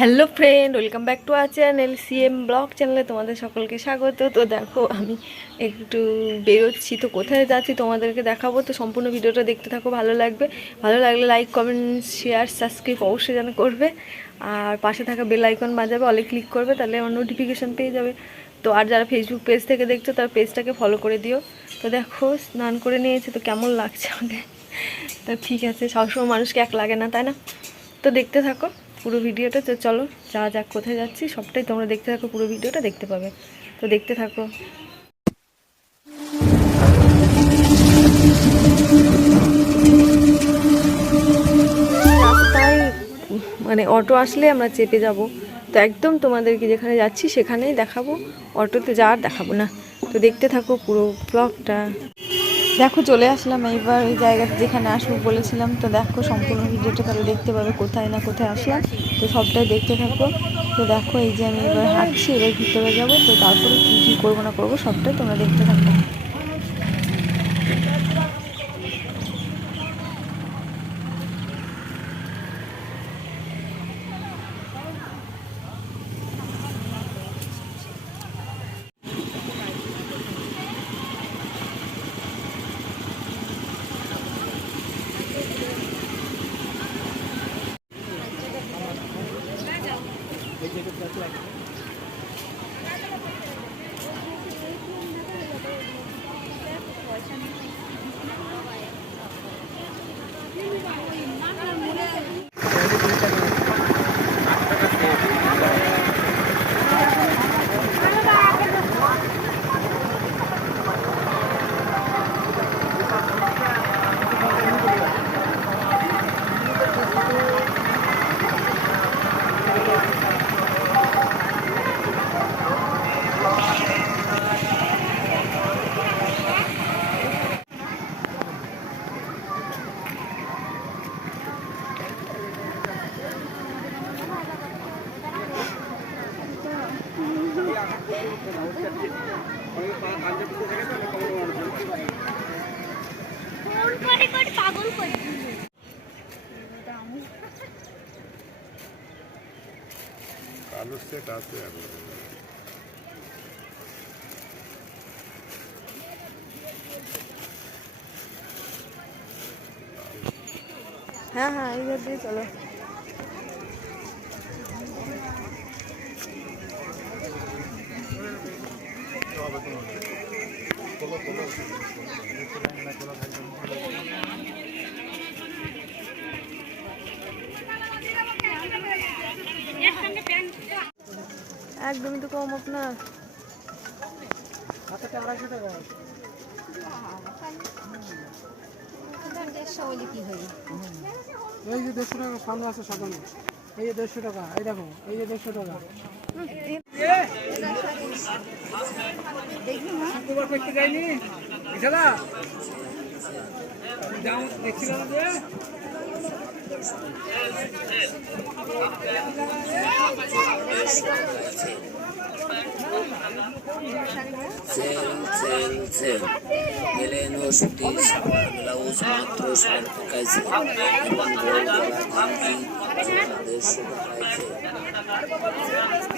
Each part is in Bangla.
Hello friend, welcome back to our channel CM blog চ্যানেলে তোমাদের সকলকে স্বাগত। তো দেখো, আমি একটু বেরোচ্ছি, তো কোথায় যাচ্ছি তোমাদেরকে দেখাবো। তো সম্পূর্ণ ভিডিওটা দেখতে থাকো, ভালো লাগবে। ভালো লাগলে লাইক কমেন্ট শেয়ার সাবস্ক্রাইব অবশ্যই যেন করবে। আর পাশে থাকা বেল আইকন বাজাবে অলে ক্লিক করবে, তাহলে আমার নোটিফিকেশান পেয়ে যাবে। তো আর যারা ফেসবুক পেজ থেকে দেখছ, তার পেজটাকে ফলো করে দিও। তো দেখো, স্নান করে নিয়েছে, তো কেমন লাগছে আমাকে? তো ঠিক আছে, সবসময় মানুষকে এক লাগে না, তাই না? তো দেখতে থাকো। পুরো ভিডিওটা, তো চলো, যা যাক, কোথায় যাচ্ছি, সবটাই তোমরা দেখতে থাকো, পুরো ভিডিওটা দেখতে পাবে। তো দেখতে থাকো। রাস্তায় মানে অটো আসলে আমরা চেপে যাব। তো একদম তোমাদেরকে যেখানে যাচ্ছি, সেখানেই দেখাবো। অটোতে যাওয়ার দেখাবো না। তো দেখতে থাকো পুরো ব্লগটা দেখো চলে আসলাম এইবার ওই জায়গাতে যেখানে আসব বলেছিলাম, তো দেখো সম্পূর্ণ ভিডিওটা তাহলে দেখতে পাবে কোথায় না কোথায় আসলাম। তো সবটাই দেখতে থাকব তো দেখো এই যে আমি এবার হাঁটছি, এবার ভিতরে যাব, তো তারপরে কী কী করব না করব সবটাই তোমরা দেখতে থাকো ফোন করে করে পাগল করে দিল কালো সেট আছে এখন হ্যাঁ হ্যাঁ এইবার দিয়ে চলো একদমই তো কম আপনার। এই যে দেড়শো টাকা সামনে আছে সাজানো। এই যে দেড়শো টাকা এই দেখো এই যে দেড়শো টাকা। শুক্রবার করতে যাইনি বিশালা দেখছিলাম যে সেল সেল সেল এলেনো সুতি সালোয়ার ব্লাউজ মাত্র ষাট সেল এবং গোল গলা গেঞ্জি দেড়শো টাকায়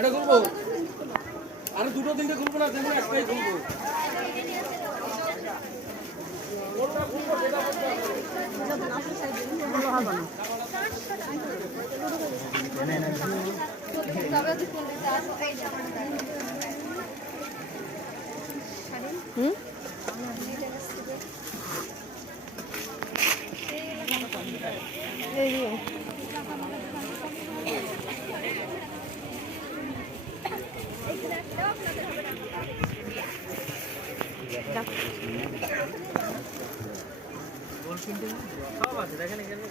এটা খুলবো? আর দুটো তিনটে খুলবো না যেগুলো একটাই খুলবো। হুম সব আছে দেখেন এখানে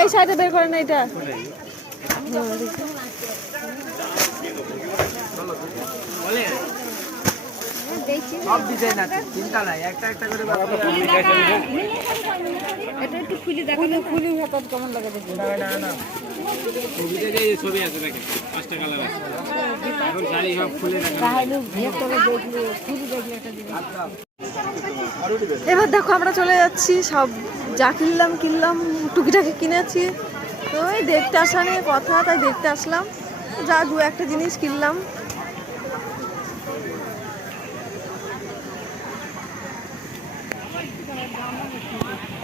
এই সাইডে বের করে না এটা সব ডিজাইন আছে চিন্তা নাই একটা একটা করে এটা একটু খুলে দেখো। খুলি খুলি হাতাত কেমন লাগে দেখি না না না। এবার দেখো আমরা চলে যাচ্ছি, সব যা কিনলাম কিনলাম, টুকিটাকি কিনেছি। তো ওই দেখতে আসা নিয়ে কথা, তাই দেখতে আসলাম। যা দু একটা জিনিস কিনলাম।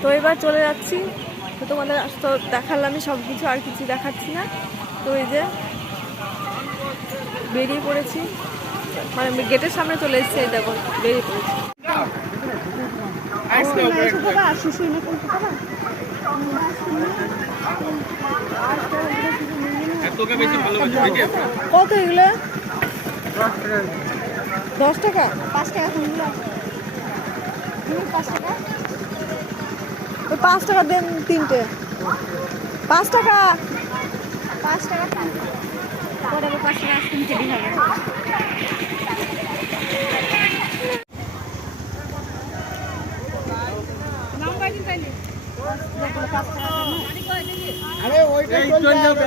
তো এবার চলে যাচ্ছি। তো তোমাদের দেখালামই সব কিছু আর কিছু দেখাচ্ছি না। তো এই যে বেরিয়ে পড়েছি। মানে গেটের সামনে চলে এসেছি দেখো, বেরিয়ে পড়েছি। কত এগুলো? দশ টাকা? পাঁচ টাকা কোনগুলো পাঁচ টাকা? ওই পাঁচ টাকা দেন তিনটে। পাঁচ টাকা। পাঁচ টাকা। পরে হবে আরে ওইটা চল যাবে